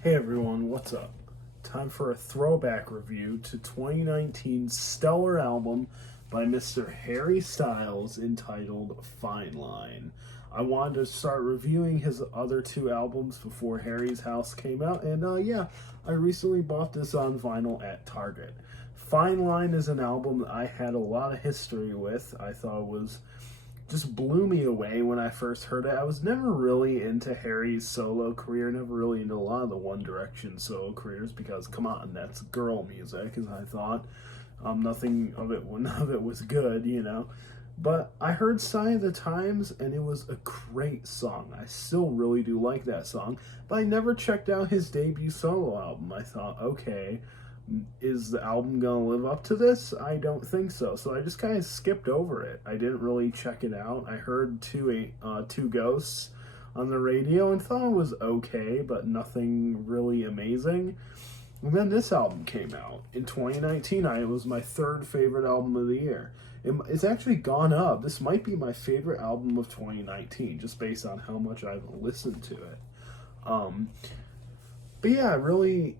Hey everyone, what's up? Time for a throwback review to 2019's stellar album by Mr. Harry Styles entitled Fine Line. I wanted to start reviewing his other two albums before Harry's House came out, and I recently bought this on vinyl at Target. Fine Line is an album that I had a lot of history with. I thought it was just blew me away when I first heard it. I was never really into Harry's solo career, never really into a lot of the One Direction solo careers because, come on, that's girl music, as I thought. None of it was good, you know. But I heard Sign of the Times, and it was a great song. I still really do like that song, but I never checked out his debut solo album. I thought, okay, is the album gonna live up to this? I don't think so. So I just kind of skipped over it. I didn't really check it out. I heard Two Ghosts on the radio and thought it was okay, but nothing really amazing. And then this album came out in 2019. It was my third favorite album of the year. It's actually gone up. This might be my favorite album of 2019, just based on how much I've listened to it. Um, but yeah, really,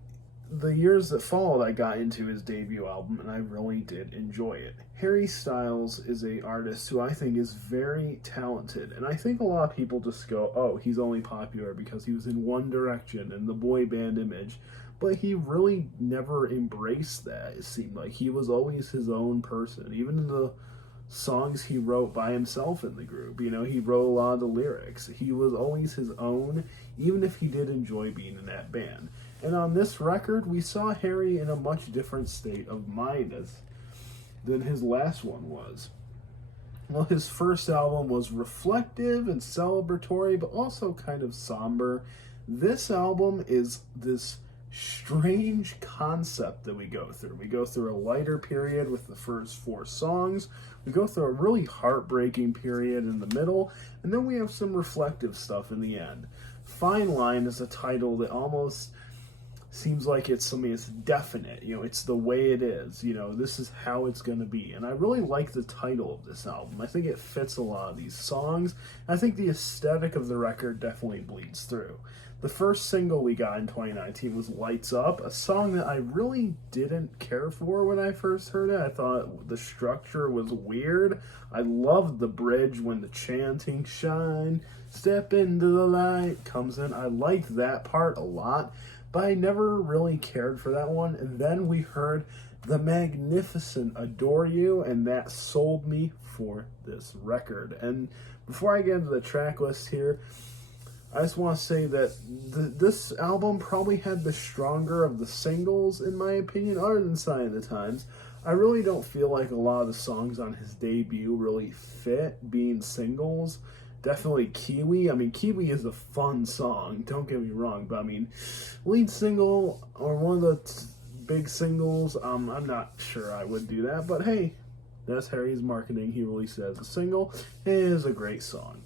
the years that followed, I got into his debut album, and I really did enjoy it. Harry Styles is a artist who I think is very talented, and I think a lot of people just go, "Oh, he's only popular because he was in One Direction and the boy band image," but he really never embraced that. It seemed like he was always his own person, even in the songs he wrote by himself in the group. You know, he wrote a lot of the lyrics. He was always his own, even if he did enjoy being in that band. And on this record, we saw Harry in a much different state of mind than his last one was. Well, his first album was reflective and celebratory, but also kind of somber. This album is this strange concept that we go through. We go through a lighter period with the first four songs. We go through a really heartbreaking period in the middle, and then we have some reflective stuff in the end. Fine Line is a title that almost seems like it's something that's definite. You know, it's the way it is. You know, this is how it's going to be. And I really like the title of this album. I think it fits a lot of these songs. I think the aesthetic of the record definitely bleeds through. The first single we got in 2019 was Lights Up, a song that I really didn't care for when I first heard it. I thought the structure was weird. I loved the bridge when the chanting "shine, step into the light" comes in. I liked that part a lot, but I never really cared for that one. And then we heard the magnificent Adore You, and that sold me for this record. And before I get into the track list here, I just want to say that this album probably had the stronger of the singles, in my opinion, other than Sign of the Times. I really don't feel like a lot of the songs on his debut really fit being singles. Definitely Kiwi. I mean, Kiwi is a fun song, don't get me wrong, but I mean, lead single or one of the big singles, I'm not sure I would do that, but hey, that's Harry's marketing. He released it as a single. It is a great song.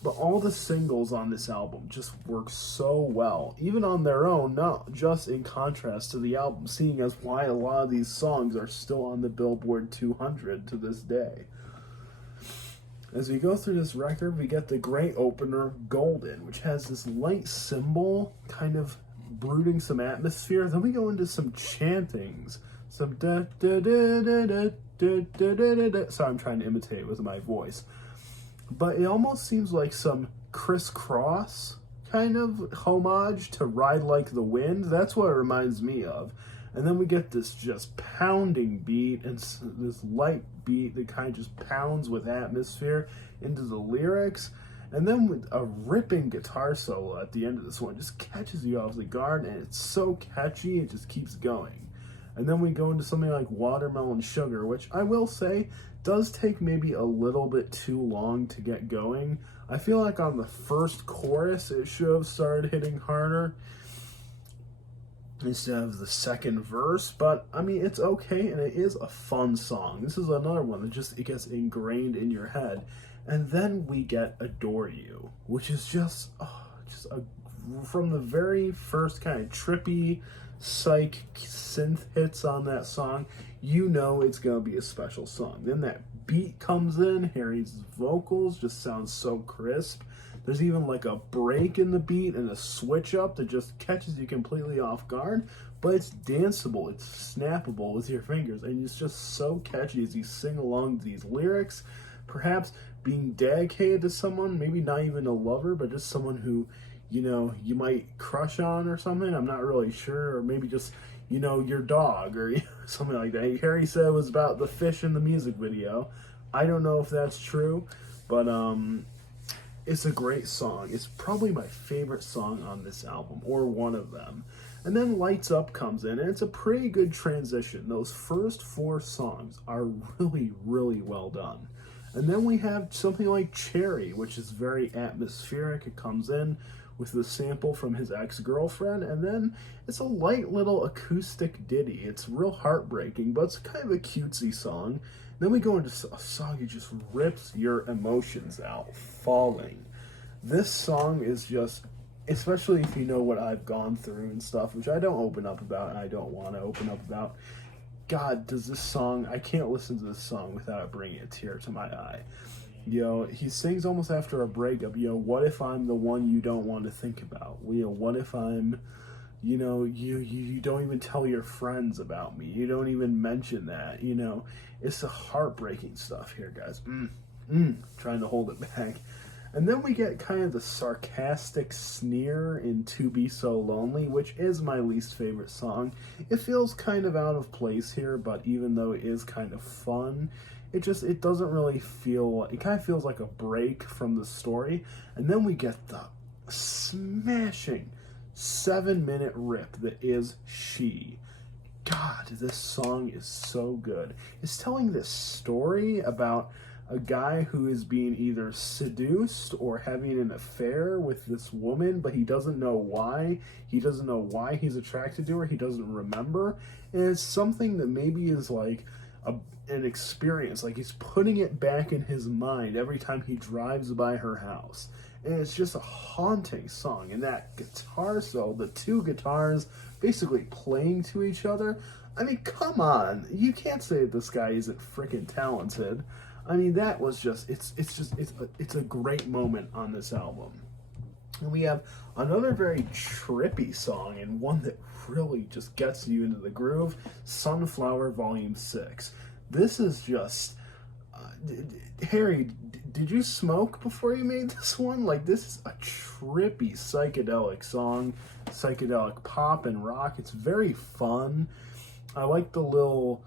But all the singles on this album just work so well, even on their own, not just in contrast to the album, seeing as why a lot of these songs are still on the Billboard 200 to this day. As we go through this record, we get the great opener, Golden, which has this light cymbal kind of brooding some atmosphere. Then we go into some chantings, some da da da da da da da da da. Sorry, I'm trying to imitate it with my voice. But it almost seems like some crisscross kind of homage to Ride Like the Wind. That's what it reminds me of. And then we get this just pounding beat and this light beat that kind of just pounds with atmosphere into the lyrics. And then with a ripping guitar solo at the end of this one, just catches you off the guard, and it's so catchy, it just keeps going. And then we go into something like Watermelon Sugar, which I will say does take maybe a little bit too long to get going. I feel like on the first chorus, it should have started hitting harder instead of the second verse, but I mean, it's okay, and it is a fun song. This is another one that it gets ingrained in your head. And then we get Adore You, which is from the very first kind of trippy psych synth hits on that song, you know it's gonna be a special song. Then that beat comes in, Harry's vocals just sound so crisp. There's even like a break in the beat and a switch up that just catches you completely off guard, but it's danceable, it's snappable with your fingers, and it's just so catchy as you sing along these lyrics, perhaps being dedicated to someone, maybe not even a lover, but just someone who, you know, you might crush on or something. I'm not really sure, or maybe just, you know, your dog or something like that. Harry said it was about the fish in the music video. I don't know if that's true, but it's a great song. It's probably my favorite song on this album, or one of them. And then Lights Up comes in, and it's a pretty good transition. Those first 4 songs are really, really well done. And then we have something like Cherry, which is very atmospheric. It comes in with the sample from his ex-girlfriend, and then it's a light little acoustic ditty. It's real heartbreaking, but it's kind of a cutesy song. Then we go into a song that just rips your emotions out, Falling. This song is just, especially if you know what I've gone through and stuff, which I don't open up about, and I don't want to open up about. God, does this song, I can't listen to this song without bringing a tear to my eye. You know, he sings almost after a breakup, you know, what if I'm the one you don't want to think about? You know, what if I'm, you know, you don't even tell your friends about me. You don't even mention that, you know. It's the heartbreaking stuff here, guys. Trying to hold it back. And then we get kind of the sarcastic sneer in To Be So Lonely, which is my least favorite song. It feels kind of out of place here, but even though it is kind of fun, it doesn't really feel, it kind of feels like a break from the story. And then we get the smashing 7-minute rip that is She. God, this song is so good. It's telling this story about a guy who is being either seduced or having an affair with this woman, but he doesn't know why. He doesn't know why he's attracted to her. He doesn't remember. And it's something that maybe is like an experience. Like he's putting it back in his mind every time he drives by her house. And it's just a haunting song. And that guitar solo, the 2 guitars basically playing to each other. I mean, come on. You can't say that this guy isn't freaking talented. I mean, that was just, it's a great moment on this album. And we have another very trippy song, and one that really just gets you into the groove, Sunflower Volume 6. This is just, Harry, did you smoke before you made this one? Like, this is a trippy psychedelic song, psychedelic pop and rock. It's very fun. I like the little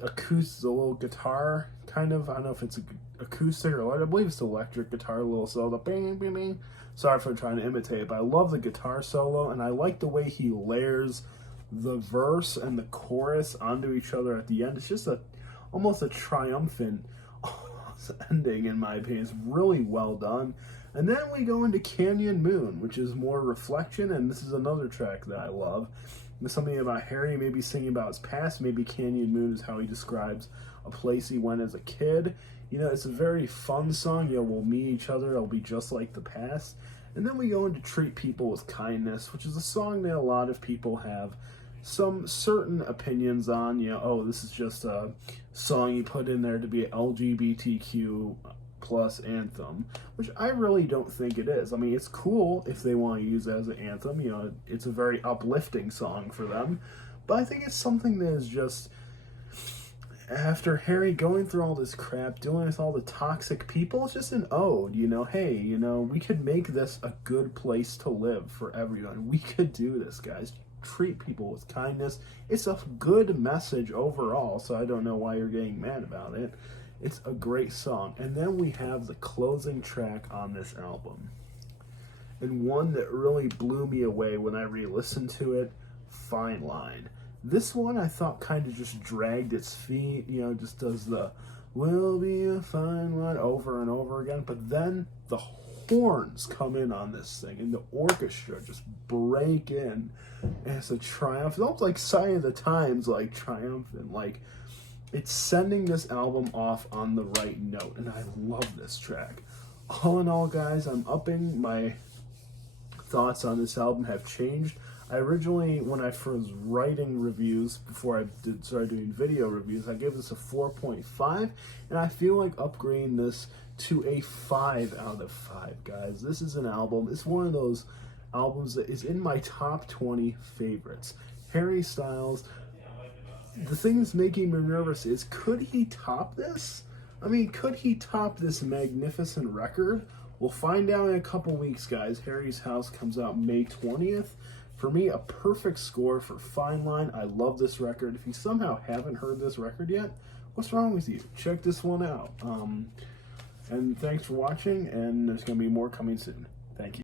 acoustic, the little guitar kind of, I don't know if it's acoustic or I believe it's electric guitar, a little solo, bang, bang, bang. Sorry for trying to imitate it, but I love the guitar solo, and I like the way he layers the verse and the chorus onto each other at the end. It's just almost a triumphant ending, in my opinion. It's really well done. And then we go into Canyon Moon, which is more reflection, and this is another track that I love. There's something about Harry maybe singing about his past. Maybe Canyon Moon is how he describes a place he went as a kid. You know, it's a very fun song. You know, we'll meet each other. It'll be just like the past. And then we go into Treat People with Kindness, which is a song that a lot of people have some certain opinions on. You know, oh, this is just a song you put in there to be an LGBTQ plus anthem, which I really don't think it is. I mean, it's cool if they want to use it as an anthem. You know, it's a very uplifting song for them. But I think it's something that is just, after Harry going through all this crap, dealing with all the toxic people, it's just an ode, you know, hey, you know, we could make this a good place to live for everyone. We could do this, guys. Treat people with kindness. It's a good message overall, so I don't know why you're getting mad about it. It's a great song. And then we have the closing track on this album, and one that really blew me away when I re-listened to it, Fine Line. This one I thought kind of just dragged its feet, you know, just does the "will be a fine line" over and over again. But then the horns come in on this thing, and the orchestra just break in, and it's a triumph. It's almost like Sign of the Times, like triumphant, like it's sending this album off on the right note, and I love this track. All in all, guys, I'm upping my thoughts on this album have changed. I originally, when I first was writing reviews, before I started doing video reviews, I gave this a 4.5, and I feel like upgrading this to a 5 out of 5, guys. This is an album. It's one of those albums that is in my top 20 favorites. Harry Styles. The thing that's making me nervous is, could he top this? I mean, could he top this magnificent record? We'll find out in a couple weeks, guys. Harry's House comes out May 20th. For me, a perfect score for Fine Line. I love this record. If you somehow haven't heard this record yet, what's wrong with you? Check this one out. And thanks for watching, and there's going to be more coming soon. Thank you.